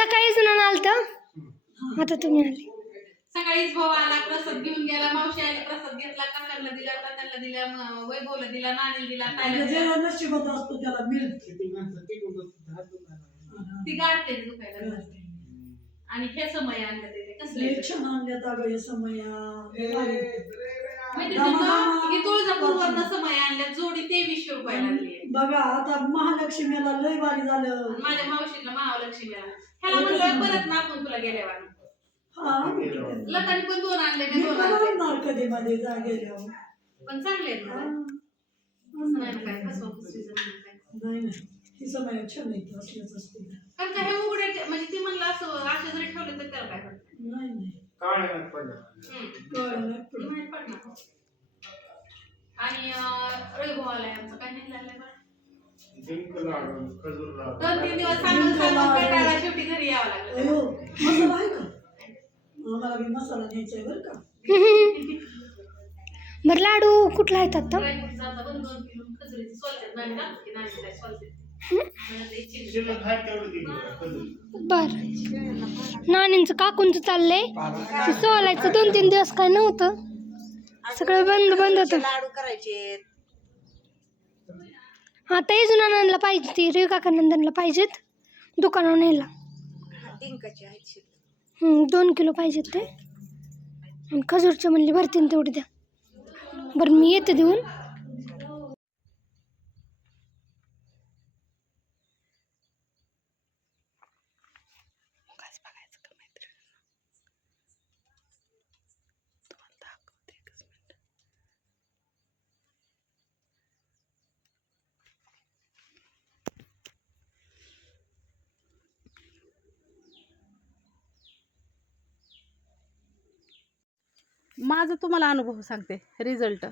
सकाळीच ना आलत. आता तुम्ही आले. सकाळीच भाऊ आला प्रसाद घेऊन गेला मावशी आली प्रसाद घेतला काकांना दिला तात्यांना दिला म- वैभवला दिला नानीला दिला ताईला दिला. नशिबात असतो त्याला मिळते. ती गाठते दुखायला. आणि हे समय आणलं ते कसले लय छान आणल्यात अगं हे समया. ही तुळजापूरवरनं आणल्या जोडी तेवीसशे रुपये लागली. बघा आता महालक्ष्मीला लय भारी झालं. माझ्या मावशीला महालक्ष्मी ह्याला म्हणलं परत ना आपण तुला गेल्यावर. हा. लतानी पण दोन आणले मी मी दोन पण आणले? आणणार कधी मध्ये जा गेल्यावर. पण चांगले आहेत हा. ना असं नाही ना काय फसवा फसवीचं नाही काय नाही नाही समय छान असते. कारण का हे उघडे म्हणजे ती म्हणलं असं असे जरी ठेवले तर त्याला काय करत नाही नाही. हम्म. कळलं नाही पडलं. नाही पडणार. आणि आलाय आमचं काय. दोन तीन दिवस सांगून सांगून कंटाळा शेवटी घरी यावं लागलं. अयो मसाला आहे का? आम्हाला बी मसाला न्यायचा आहे बरं का? बरं लाडू कुठला आहेत आता ड्रायफ्रूट आता पण दोन किलो खजुरीची सोलतात नाही ना की नाही काय सोलतात मला ते चिंच- बर. नानींचं काकूंचं चाललंय. ते सोलायचं दोन तीन दिवस काय नव्हतं. सगळं बंद बंद होतं लाडू करायचे आता आनंदला पाहिजे ती रे काका नंदनला पाहिजेत. दुकानावर न्यायला डिंकाचे आहेत शिल्लक. हम्म, दोन किलो पाहिजेत ते. आणि खजूरचे म्हणले भरतीन तेवढे द्या. बरं मी येते देऊन. माझं तुम्हाला अनुभव सांगते रिझल्ट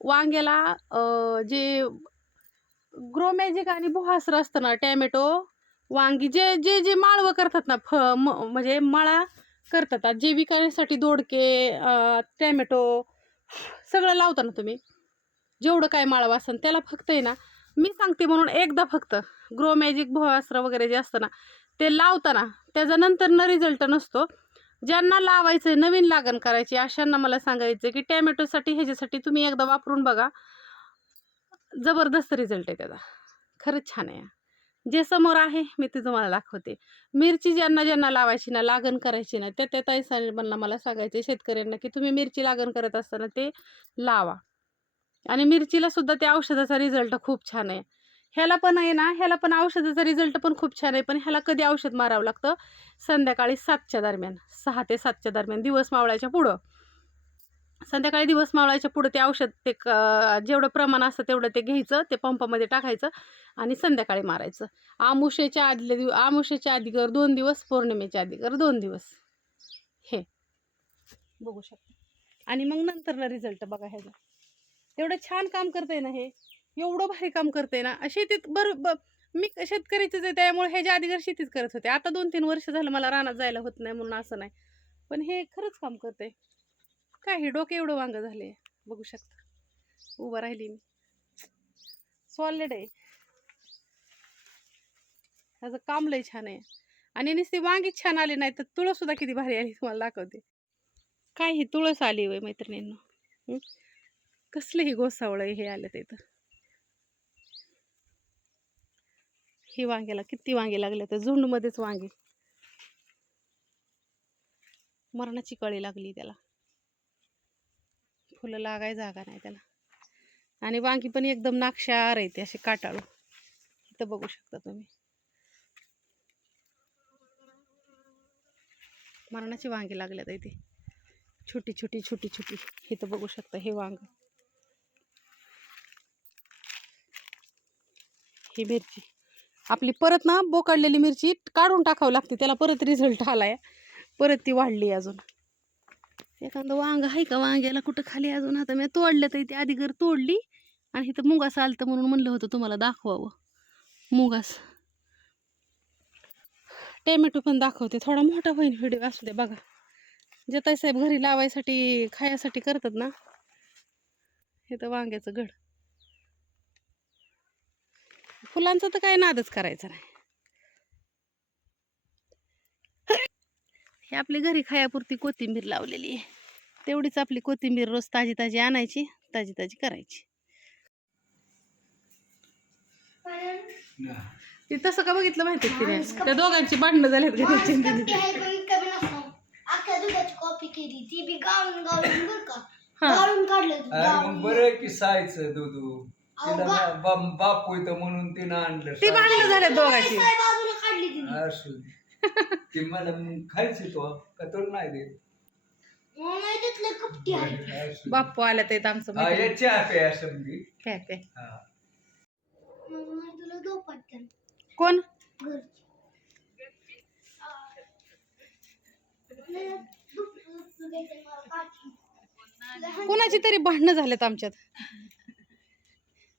वांग्याला जे ग्रो मॅजिक आणि बुहासर असतं ना टॅमॅटो वांगी जे जे जे माळवं करतात ना फ म म्हणजे माळा करतात जे विकण्यासाठी दोडके टॅमॅटो सगळं लावता ना तुम्ही. जेवढं काय माळवं असेल त्याला फक्त आहे ना मी सांगते म्हणून एकदा फक्त ग्रो मॅजिक भुवास्त्र वगैरे जे असतं ना ते लावताना त्याचा नंतर न रिझल्ट नसतो. ज्यांना लावायचं आहे नवीन लागण करायची अशांना मला सांगायचं की टॅमॅटोसाठी ह्याच्यासाठी तुम्ही एकदा वापरून बघा. जबरदस्त रिझल्ट आहे त्याचा. खरंच छान आहे जे समोर आहे मी ते तुम्हाला दाखवते. मिरची ज्यांना ज्यांना लावायची ना लागण करायची ना त्या त्या ताई मला मला सांगायचे शेतकऱ्यांना की तुम्ही मिरची लागण करत असताना ते लावा. आणि मिरचीला सुद्धा त्या औषधाचा रिझल्ट खूप छान आहे. ह्याला पण आहे ना ह्याला पण औषधाचा रिझल्ट पण खूप छान आहे. पण ह्याला कधी औषध मारावं लागतं? संध्याकाळी सातच्या दरम्यान. सहा ते सातच्या दरम्यान. दिवस मावळायच्या पुढं. संध्याकाळी दिवस मावळायच्या पुढं ते औषध ते क जेवढं प्रमाण असतं तेवढं ते घ्यायचं ते पंपामध्ये टाकायचं आणि संध्याकाळी मारायचं. आमुषेच्या आदल्या दिव आमुषेच्या आधीगर दोन दिवस पौर्णिमेच्या आधीगर दोन दिवस. हे. बघू शकता. आणि मग नंतर ना रिझल्ट बघा ह्याचा. एवढं छान काम करतंय ना हे. एवढं भारी काम करते ना. शेतीत बर ब मी शेतकरीचंच आहे त्यामुळे ह्याच्या आधीगर शेतीच करत होते. आता दोन तीन वर्ष झालं मला रानात जायला होत नाही म्हणून असं नाही. पण हे खरंच काम करते काय हे डोके एवढं वांग झाले बघू शकता. उभं राहिली मी. सॉलिड आहे. ह्याचं काम लय छान आहे. आणि नुसती वांगीच छान आली नाही तर तुळस सुद्धा किती भारी आली तुम्हाला दाखवते. काय ही तुळस आली वय मैत्रिणींना. कसलंही कसलं ही गोसावळ हे आलं ते तर. ही वांग्याला किती वांगे लागले तर झुंडमध्येच वांगे. मरणाची कळी लागली त्याला. फुलं लागाय जागा नाही त्याला. आणि वांगी पण एकदम नाक्षार आहे ते असे काटाळू. इथं बघू शकता तुम्ही. मरणाची वांगी लागल्यात इथे. छोटी छोटी छोटी छोटी. इथं बघू शकता हे वांग. ही मिरची. आपली परत ना बोकाडलेली मिरची काढून टाकावं लागते त्याला परत रिझल्ट आलाय. परत ती वाढली अजून. एखादं वांग आहे का? वांग्याला कुठं खाली अजून? आता मी तोडलं तर ती आधी घर तोडली आणि इथं मुगास आलतं म्हणून म्हणलं होतं तुम्हाला दाखवावं. मुगास टॅमॅटो पण दाखवते. थोडा मोठा होईन व्हिडिओ असू दे बघा. जताई साहेब घरी लावायसाठी खायासाठी करतात ना? हे तर वांग्याचं घड फुलांचं तर काय नादच करायचं नाही. हे आपली घरी खायापुरती कोथिंबीर लावलेली आहे. तेवढीच आपली कोथिंबीर रोज ताजी ताजी आणायची ताजी ताजी करायची. ते तसं का बघितलं माहिती का तिने? त्या दोघांची भांडणं दुधाची कॉफी केली ती बी गाळून गाळून बर का? हा. गाळून काढलं बरं की सायचं दुधू तिला बा- बा- बा- बापू इथं म्हणून तिनं आणलं ती. भांडणं झाल्यात दोघांची. साय बाजूला काढली तिने. असू दे. ती मला मग खायची तो का नाही देत. मग नाही तिथलं कपटी आहे. असू दे. बाप्पू आल्या तर आमचं हा, मैत्रीण. हे चहा प्या समजी काय काय हा. मग नाही तुला झोप वाटते कोण? घरची. मला काठी. कोणाची तरी भांडणं झालेत आमच्यात.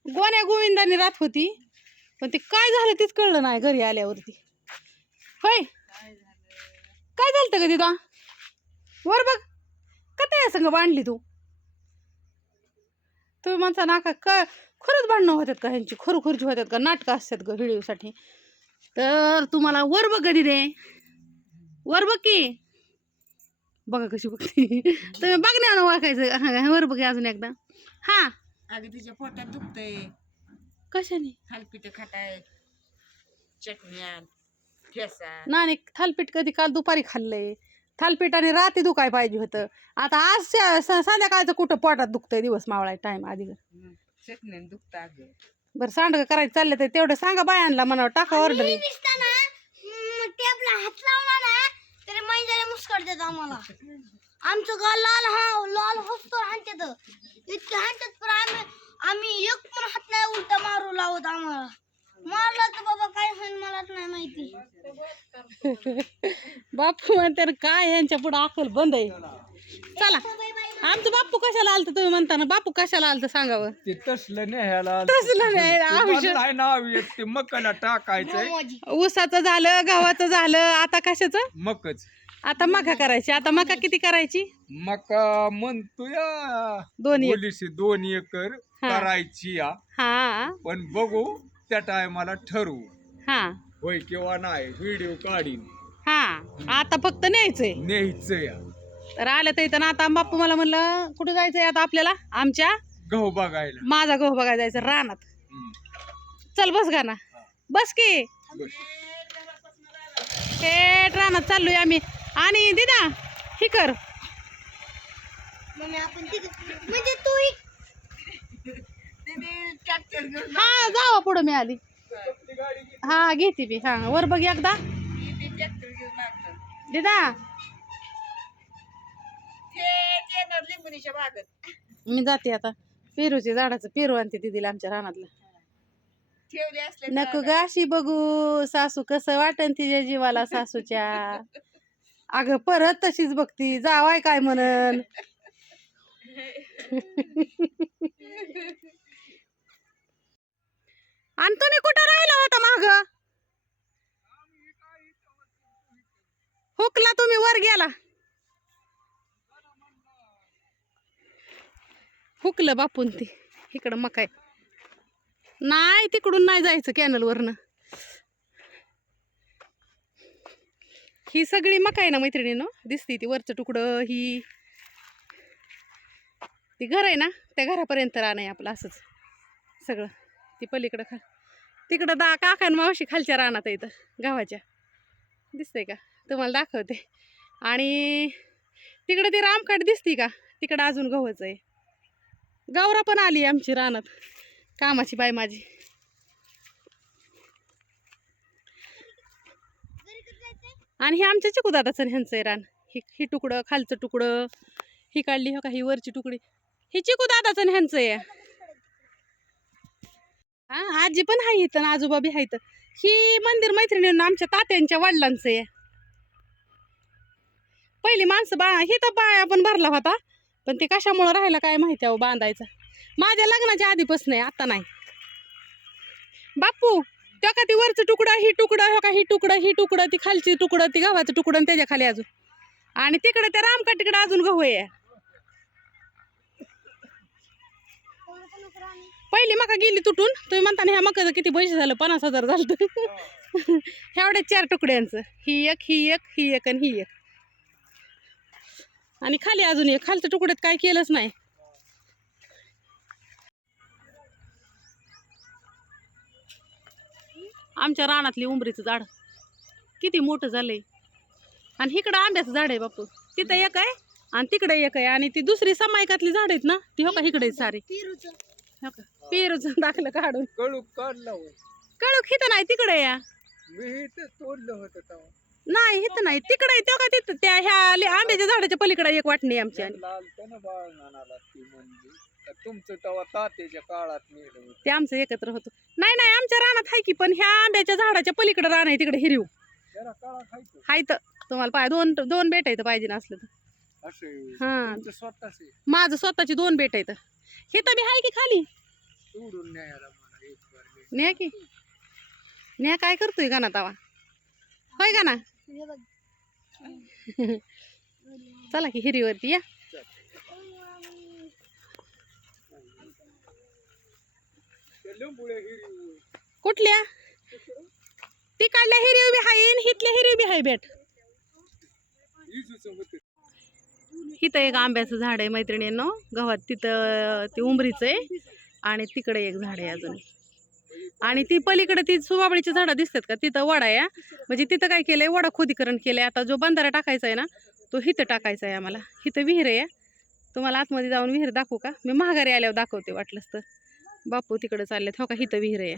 गोण्या गोविंदाने रात होती. पण ते काय झालं तेच कळलं नाही घरी आल्यावरती. होय? काय झालं का तिथं? वर बघ. का त्या संग बांधली तू. तुम्ही म्हणता नाका का खरंच भांडणं होतात का ह्यांची? खुरखुरची होतात का? नाटकं असतात का व्हिडिओसाठी. तर तुम्हाला वर बघ कधी रे वर बघ की. बघा कशी बघते. तुम्ही बघण्यावर ओळखायचं. वर बघ अजून एकदा. हां. अगं तिच्या पोटात दुखतंय. कशाने? थालपीठ खाताय चटण्या ठेसा नाणे थालपीठ कधी काल दुपारी खाल्लंय. थालपीठाने रात्री दुखाय पाहिजे होतं. आता आज स- स- संध्याकाळचं कुठं पोटात दुखतंय दिवस मावळाय टाइम आधी. चटण्याने दुखतं अगं. बरं सांडगं करायचं चाललं तर तेवढं सांगा बायांना म्हणा टाका ऑर्डर मी दिसताना हम्म, ते आपला हात लावला ना तरी आम्हाला. आमचं गाल लाल हा लाल होतो हाणतात इतके हाणतात पण आम्ही आम्ही एक पण हात नाही उलटा मारू लावत आम्हाला. मारला तर बाबा काय होईल मलाच नाही माहिती. बापू म्हणते ना, काय ह्यांच्या पुढे अकल बंद आहे? चला आमचं बापू कशाला आलतं तुम्ही म्हणताना? बापू कशाला आलतं सांगावं? ते तसलं न्यायला तसलं नाही, नाव येत ते मकाला टाकायचंय. माझी ऊसाचं झालं गव्हाचं झालं आता कशाचं? मकच. आता मका करायची. आता मका किती करायची? मका म्हणतोय. दोन एक. पोलिसी दोन एकर हा. करायची या. हा. पण बघू त्या टायमाला ठरवू. हा. होय किंवा नाही व्हिडिओ काढीन. हा. आता फक्त न्यायचंय. न्यायचं या. तर आलं तर इथं ना आता बाप्पू मला म्हणलं कुठं जायचंय आता आपल्याला? आमच्या? गहू बघायला. माझा गहू बघायला जायचं रानात. हम्म. चल बस गाना बस की. बस. थेट रानात चाललोय आम्ही. आणि दिदा ही कर. मम्मी आपण तिथे म्हणजे तू हा जावा पुढं मी आली. हा घेते मी हा वर बघ एकदा. ट्रॅक्टर घेऊन मागणार दिदा. मी जाते आता. पेरूच्या झाडाचं पेरू आणते दिदीला आमच्या रानातलं. ठेवले असले नको ग अशी बघू. सासू कसं वाटन तिच्या जीवाला सासूच्या. अगं परत तशीच बघती. जावाय काय म्हणन? आणि तुम्ही कुठं राहिला होता माग? हुकला तुम्ही वर गेला. हुकलं बापून ती. इकडं मकाय. नाही तिकडून नाही जायचं कॅनल वरनं. ही सगळी मका आहे ना मैत्रिणीनं? दिसते ती वरचं तुकडं ही. ती घर आहे ना त्या घरापर्यंत राहणं आहे आपलं असंच. सगळं. ती पलीकडं खा तिकडं दा काकान मावशी खालच्या रानात आहे इथं गावाच्या. दिसतंय का? तुम्हाला दाखवते. आणि तिकडं ती रामकाठ दिसती का? तिकडं अजून गव्हाचं आहे. गौरा पण आली आमची रानात. कामाची बाय माझी. आणि हे आमच्या चिकू दादाचं ह्यांचं आहे रान. ही हे तुकडं खालचं तुकडं ही काढली हो का ही वरची तुकडी. ही चिकूदादाचं ह्यांचं आहे हा आजी पण आहे इथं आजोबा बी आहेत ही मंदिर मैत्रिणींना आमच्या तात्यांच्या वडिलांचं आहे पहिली माणसं बा ही तर बाया पण भरला होता पण ते कशामुळं राहिला काय माहिती अहो बांधायचं. माझ्या लग्नाच्या आधीपासून आहे आता नाही. बापू त्या का ती वरचं तुकडं ही तुकडं हो का ही तुकडा ही तुकडा ती खालची तुकडं ती गव्हाचं तुकडं आणि त्याच्याखाली अजून. आणि तिकडे त्या रामका तिकडे अजून गहू आहे. पहिली मका गेली तुटून तुम्ही म्हणता ना ह्या मकाचं किती पैसे झालं? पन्नास हजार झालं एवढ्या चार तुकड्यांचं. ही एक ही एक ही एक आणि ही एक. आणि खाली अजून एक. खालच्या तुकड्यात काय केलंच नाही. आमच्या रानातली उंबरीचं झाड. किती मोठं झालंय. आणि इकडं आंब्याचं झाड आहे बापू. तिथं एक आहे आणि तिकडे एक आहे. आणि ती दुसरी समायकातली झाड आहेत ना ती हो का इकडे सारी. पेरूचं हो का? पेरूचं दाखलं काढून. कळू काढला होय. कळू इथं नाही तिकडे या. मी इथं तोडलं होतं तेव्हा. नाही इथं नाही. तिकडे आहे, तो का तिथं? त्या ह्या लि- आंब्याच्या झाडाच्या पलीकडे एक वाटणी आहे आमची. आणि लाल ना बाळ नानाला ती म्हणजे तर तुमचं तेव्हा तात्याच्या काळात नेलं होतं. ते आमचं एकत्र होतं. नाही नाही आमच्या रानात आहे की पण ह्या आंब्याच्या झाडाच्या पलीकडे रान आहे तिकडे हिरव. जरा काळा खायचं हाय तर. तुम्हाला पाय दोन दोन बेट आहेत पाहिजे नसलं तर. असे हा. तुमचं स्वतःच. आहे. माझं स्वतःची दोन बेट आहेत. हे तर मी आहे की खाली? तोडून न्यायला मला एक बार मी. न्या की. न्या काय करतोय गाना तवा? होय गाना हे बघ. चला की हिरीवरती या ते लिंबुळे हिरवी कुठल्या? तिकडल्या हिरीव बी आहे आणि हितल्या हिरीव बी आहे बेट इथं एक आंब्याचं झाड आहे मैत्रिणींनो. गव्हात तिथं ते उंबरीचं आहे. आणि तिकडे एक झाड आहे अजून. आणि ती पलीकडे ती सुबाबळीची झाडं दिसतात का? तिथं वडा हा. म्हणजे तिथं काय केलंय? वडा खोदीकरण केलंय. आता जो बंधारा टाकायचा आहे ना तो हिथं टाकायचा आहे आम्हाला. हिथं विहीर आहे. तुम्हाला आतमध्ये जाऊन विहीर दाखवू का? मी महागारी आल्यावर दाखवते वाटलंच तर. बापू तिकडे चाललेत. हो का? हिथं विहीर आहे.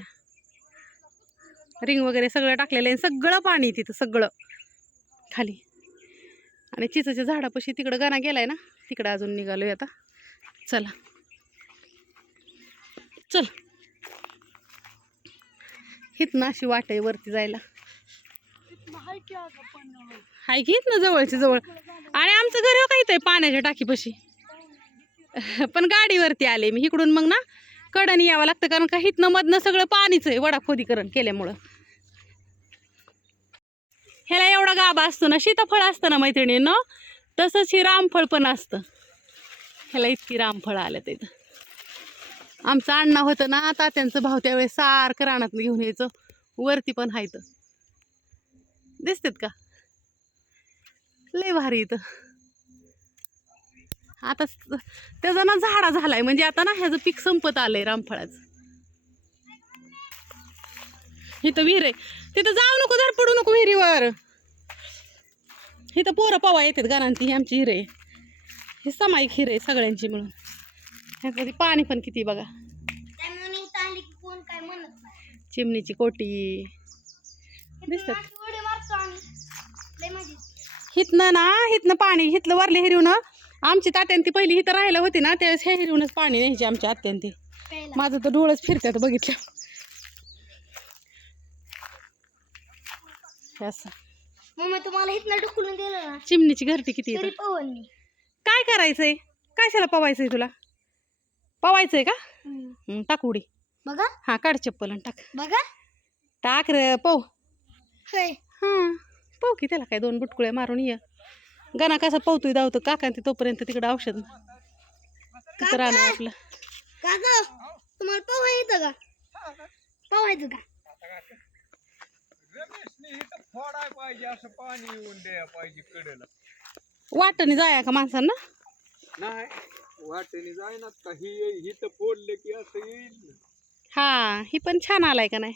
रिंग वगैरे सगळं टाकलेलं आहे. सगळं पाणी तिथं सगळं. खाली. आणि चिचाच्या झाडापाशी तिकडं गाणा गेलाय ना? तिकडं अजून निघालो आता. चला. चल. हिथनं अशी वाट आहे वरती जायला. हाय की ना जवळची जवळ. आणि आमचं घर हो इथं? पाण्याच्या टाकीपाशी. पण गाडीवरती आले मी. इकडून मग ना कडन यावं लागतं कारण का हिथनं मधनं सगळं पाणीच आहे वडा खोदीकरण केल्यामुळं. ह्याला एवढा गाभा असतो ना सीताफळ असतं ना मैत्रिणीनं तसंच ही रामफळ पण असतं. ह्याला इतकी रामफळ आल्या तिथं आमचं अण्णा होतं ना तात्यांचं भाव त्यावेळेस सारखं रानात घेऊन यायचं. वरती पण हायत दिसतात का? लय भारी इथं. आता त्याचा ना झाडा झालाय. म्हणजे आता ना ह्याचं पीक संपत आलंय रामफळाचं. इथं विहीर आहे. तिथं जाऊ नको धर पडू नको विहिरीवर. इथं पोरं पवा येतात गारांती ही आमची हिरे ही सामायिक हिरे सगळ्यांची मिळून ह्यामध्ये पाणी पण किती बघा. चिमणीची कोटी. दिसतात. हितनं ना हितनं पाणी हितलं वरले हिरवणं आमची तात्यान ती पहिली हिथं राहायला होती ना त्यावेळेस ह्या हिरवणच पाणी न्यायची आमच्या आत्यान ती. प्यायला माझं तर डोळच फिरतात बघितलं. हे असं. मम्मी तुम्हाला इथनं ढुकलून दिलं ना चिमणीची घरटी किती तरी इथं? पवननी. काय करायचंय? कशाला पवायचंय तुला? पवायचंय का? हं, टाक उडी. बघा. हा काढ चप्पल आणि टाक. बघा. टाक रे पव. होय. हां पाहू की त्याला काय दोन बुटकुळ्या मारून ये. गाणा कसा पावतोय धावतो काका ते तोपर्यंत तिकडं औषध तिथं राहणार आपलं. काका तुम्हाला पोहायचं का पोहायचं का? रमेशने इथं फोडाय पाहिजे असं पाणी येऊन द्यायला पाहिजे कडेला वाटणी जाया का माणसांना? नाही वाटेने जायनात का? ही येई- इथं फोडलं की असं येईल. ना. हा ही पण छान आलाय का नाही?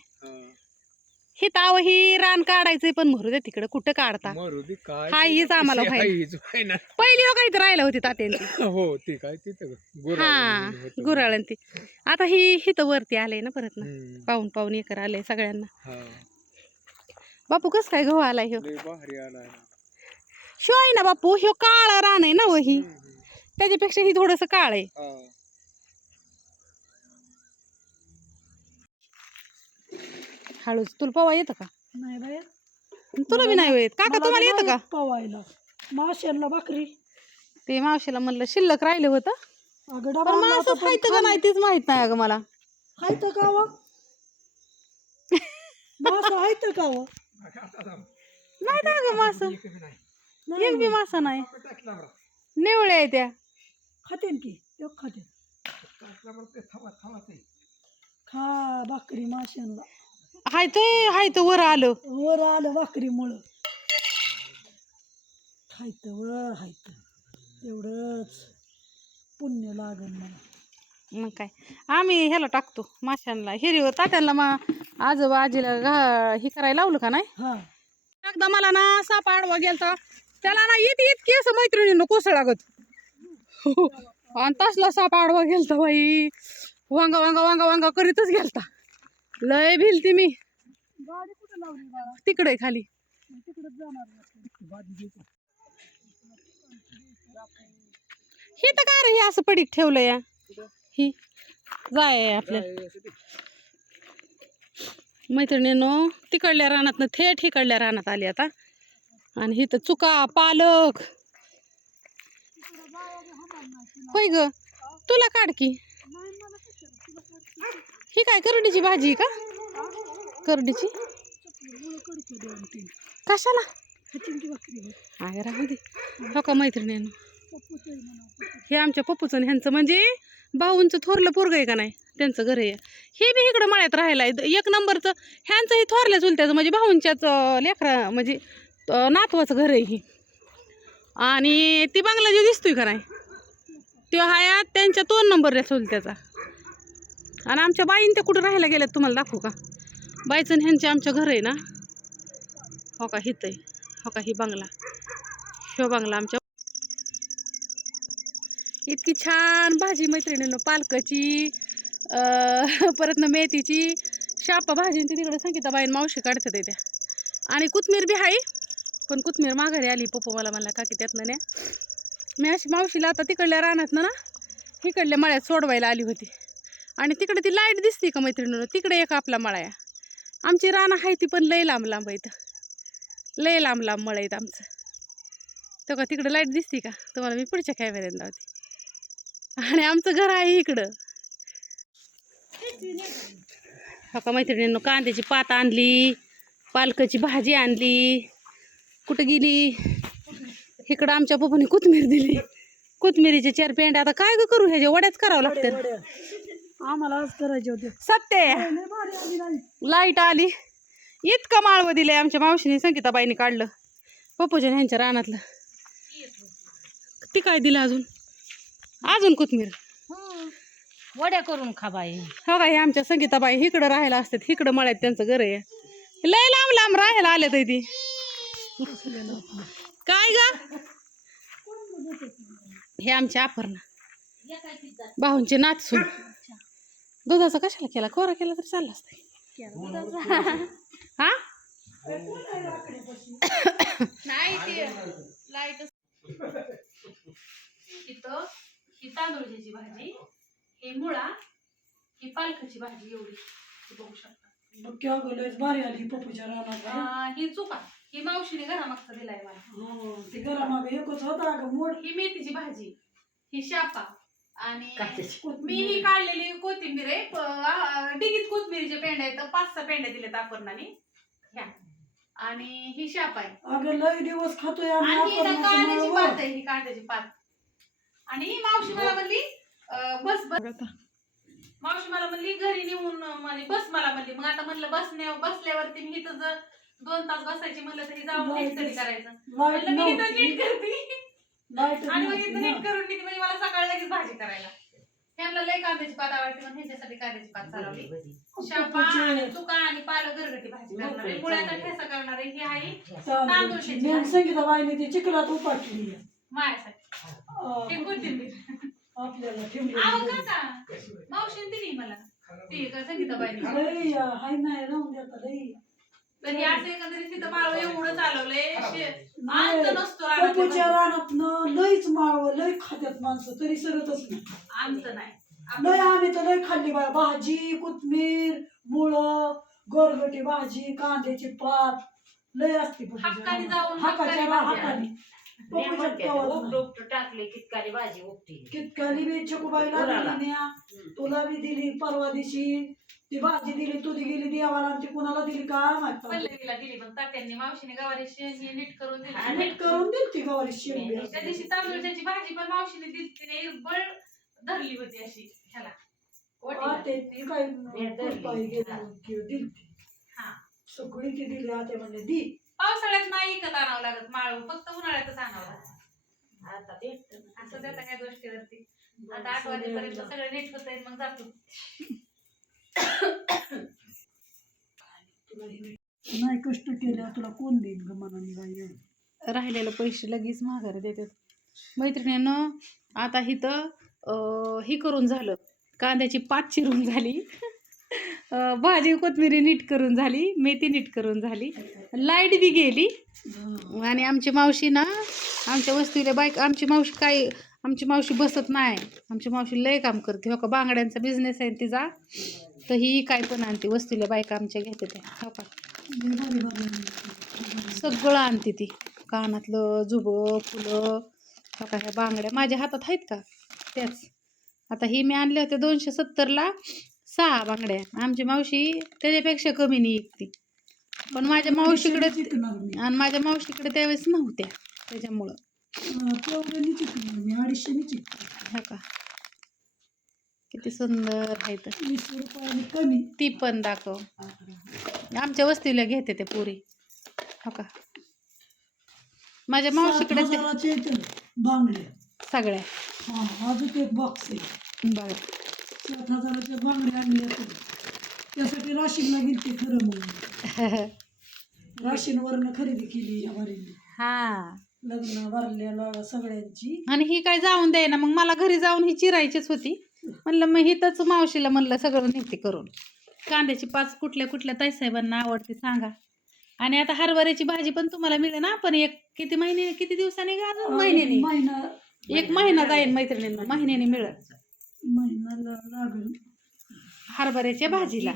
हा. ताव ही रान काढायचंय पण भरू दे तिकडं कुठं काढता मरू दे काय हा, हीच आम्हाला कशी हीच. पहिली हो काही राहिलं होती तात्यांची हो ते काय तिथं हा होतं. गुराळन ती आता ही हिथं वरती आलंय ना परत ना. पाहून पाहून एकर आलंय सगळ्यांना बापू कस काय गहू आलाय ह्यो भारी. शो आहे ना बापू ह्यो काळा रान आहे ना वही हम्म, हम्म. त्याच्यापेक्षा ही थोडस काळ आहे हा. हळूच. तुला पवा येतं का? नाही बाहेर तुला बी नाही येत. काका तुम्हाला येतं का? पवायला. माशांना भाकरी. ते मावशीला म्हणलं शिल्लक राहिलं होतं. अगं पण डबा आणला मासच होता पण खायचं का नाही तीच माहीत नाही अगं मला. हायत का व? मास का व? नाही ना अगं मास. नाही एक बी मासा नाही. नेवळ्या आहे त्या. खातेन की? खातेन. खा भाकरी माशांना हाय ते हाय तर वर आलं. वर आलं भाकरी मुळं खायत व हायत तेवढंच पुण्य लागन मला. मग काय? आम्ही ह्याला टाकतो माशांना हिरीवर तात्यांना मग आजोबा आजीला घा हे करायला लावलं का नाही? हा. एकदा मला ना साप आडवा गेलता. त्याला ना येत येत केस मैत्रिणीनं कोसळ लागत. आणि तसला साप आडवा गेलता बाई. वांगा वांगा वांगा वांगा करीतच गेलता. लय भिलती मी. तिकडे खाली. हे तर काय रे हे असं पडीक ठेवलं या. ही जाय आपल्याला मैत्रिणीनो तिकडल्या रानातनं थेट इकडल्या रानात आली आता. आणि इथं चुका पालक. होय ग. तुला काढ की. ही काय करडीची भाजी आहे का? करडीची? कशाला? अगं राहू दे. हो का मैत्रिणीनं? हे आमच्या पप्पूचं ह्यांचं. म्हणजे भाऊंचं थोरलं पोरग आहे का नाही? त्यांचं घर आहे. हे बी इकडं मळ्यात राहायला आहे. एक नंबरचं. ह्यांचं हे थोरल्या चुलत्याचं म्हणजे भाऊंच्याच लेकरा म्हणजे नातवाचं घर आहे ही. आणि ती बंगला जे दिसतोय का नाही? तो हाया त्यांच्या दोन नंबरला चुलत्याचा आणि आमच्या बाईन त्या कुठं राहायला गेल्यात तुम्हाला दाखवू का? बाईचं ह्यांचे आमच्या घर आहे ना? हो का हित आहे. हो का ही बंगला? ह्यो बंगला आमच्या इतकी छान भाजी मैत्रिणीनं पालकाची परत ना मेथीची शापा भाजी ती तिकडे बाईन मावशी काढतात त्या. आणि कोथमीर बी आहे पण कोथमीर माघारी आली पप्पू मला म्हणला काकी त्यातनं न्या. मी अशी मावशीला आता तिकडल्या रानातनं ना इकडल्या मळ्यात सोडवायला आली होती. आणि तिकडे ती लाइट दिसते का मैत्रिणीनं? तिकडे एक आपला मळा आहे. आमची रानं आहे ती पण लय लांब लांब आहेत. लय लांब लांब मळ आहेत आमचं. तो का तिकडं लाइट दिसते का? तुम्हाला मी पुढच्या कॅमेऱ्यात लावते आणि आमचं घर आहे इकडं. हो का मैत्रिणींनो कांद्याची पात आणली पालकाची भाजी आणली. कुठं गेली? इकडं आमच्या पप्पाने कोथमीर दिली. कोथमिरीचे चार पेंड. आता काय गं करू? ह्याच्या वड्याच करावं लागतं आम्हाला आज करायचे होते. सत्य लय भारी आली नाही. लाइट आली. इतकं माळवं दिलंय आमच्या मावशीने संगीताबाईने काढलं. पप्पूजन ह्यांच्या रानातलं. ती काय दिलं अजून? अजून कोथमीर. वड्या करून खा बाई. हो का हे आमच्या संगीताबाई इकडं राहायला असतात इकडं मळ्यात त्यांचं घर आहे. लय लांब लांब राहायला आले तर ती. काय ग? हे आमच्या अपर्णा. भाऊंचे नातसून दुधाचा कशाला केला? कोरा केला तर चालला असता. हा? नाही ते लाइट इथं ही तांदूळची भाजी ही मुळा ही पालकाची भाजी एवढी. बघू शकता. भारी आली पप्पूच्या रानात ही चुका. ही मावशीने घरामागचा दिलाय मला. हो ते घरामागे एकच होता अगं मोड. ही मेथीची भाजी ही शापा आणि काचेची. मी ही काढलेली कोथिंबीर आहे. प- आ- डिगीत कोथिंबीरचे पेंड्या आहेत. पाच सहा पेंड्या दिल्यात अपर्णाने. ह्या आणि ही शाप आहे. अगं लय दिवस खातोय आम्ही आणि ही ना कांद्याची. पात आहे ही कांद्याची पात. आणि ही मावशी मला म्हणली अं, बस बस. मावशी मला म्हणली घरी नेऊन अं, म्हणजे बस मला म्हणली. मग आता म्हणलं बसण्या बसल्यावरती मी इथं जर दोन तास बसायची म्हणलं तरी जाऊन नीट तरी करायचं. लाइट म्हणलं मी इथं नव्हती. नीट करते. लाइट आणि मग इथं. नीट करून देते म्हणजे मला सकाळी लगेच भाजी करायला. ह्यांना लय कांद्याची पात आवडते म्हणून ह्याच्यासाठी कांद्याची पात चालवली. शापा आणि चुका आणि पालक घरगटी भाजी करणार आहे. मुळ्याचा ठेसा करणार आहे. ही आहे तांदूळशाची मेन भाजी. संगीताबाईने ती चिखलात उपाटली. माझ्यासाठी हे कोथिंबीर. आपल्याला ठेवली काका. मावशीने दिली मला. ती का संगीताबाईने लई हाय नाही राहून देता लई. तर हे असं एकंदरीत तिथं माळव एवढं चालवलंय. शे- नाही, अंत नसतो पप्पूच्या रानातल्या रानातनं लईच माळवं लई खात्यात माणसं तरी सरतच नाही. लय आपण- आम्ही तर लय खाल्ली बाय भाजी कोथमीर मुळं गोरगटी भाजी कांद्याची पात लय असते हक्काने रानात. जाऊन हक्काच्या हक्काने गावात टाकले कितकाली भाजी उपटी. कितकाली बी छकुबाईला कोणाला? दिली न्या तुला बी दिली परवा दिवशी ती भाजी दिली तुझी गेली देवाला आणि ती कुणाला दिली का माहीत पल्लवीला दिली मग तात्यांनी मावशीने गवारी शेंगी नीट करून दिली. नीट करून दिली ती गवारी शिरली त्या दिवशी तांदूळच्याची भाजी पण मावशीने दिली तिने एक बळ धरली होती अशी ह्याला. हा. ते काय गेली दिली ती हा. सगळी ती दिली आता म्हणले दी. पावसाळ्यात नाही विकत आणावं लागत माळव फक्त उन्हाळ्यातच आणावं लागत. आता भेटतं. असं देता ह्या गोष्टीवरती. आता आठ वाजेपर्यंत सगळं नीट होत मग जातो. नाही कष्ट केल्यावर तुला कोण देईल ग मनाने बाई? राहिलेले पैसे लगेच माघारी देतात. मैत्रिणीनं आता इथं हे करून झालं. कांद्याची पात चिरून झाली. भाजी कोथमिरी नीट करून झाली. मेथी नीट करून झाली. लाइट बी गेली. आणि आमची मावशी ना आमच्या वस्तीला बाईक आमची मावशी काय आमची मावशी बसत नाही. आमची मावशी लय काम करते. हो का? बांगड्यांचा बिझनेस आहे तिचा. तर ही काय पण आणते वस्तीला बायका आमच्या घेते त्या हो का? सगळं आणते ती. कानातलं जुबं फुलं हो का ह्या बांगड्या. माझ्या हातात आहेत का? त्याच. आता ही मी आणले होते दोनशे सत्तरला सहा बांगड्या. आमची मावशी त्याच्यापेक्षा कमी नाही विकती पण माझ्या मावशीकडे आणि माझ्या मावशीकडे त्यावेळेस नव्हत्या त्याच्यामुळं. चिकतो हो का? किती सुंदर आहे तर वीस रुपयाने कमी. ती पण दाखव. आमच्या वस्तीला घेते ते पुरी. हो का? माझ्या मावशीकडे ते हजाराचे येतात बांगड्या सगळ्या. हा अजून एक बॉक्स आहे. सात हजाराच्या बांगड्या आणल्या तर त्यासाठी राशीनला गेलते खरं म्हणून. राशीनवरनं खरेदी केली या वारीने. हा. लग्न भरलेला सगळ्यांची. आणि ही काय जाऊन द्याय ना मग मला घरी जाऊन ही चिरायचीच होती. म्हणलं मग हिथंच मावशीला म्हणलं सगळं निघते करून. कांद्याची पाच कुठल्या कुठल्या ताईसाहेबांना आवडते सांगा. आणि आता हरभऱ्याची भाजी पण तुम्हाला मिळेल ना पण एक किती महिने किती दिवसांनी का अजून महिन्याने महिना एक महिना जाईल मैत्रिणींना महिन्याने महिना ला- लागेल. हरभऱ्याच्या भाजीला.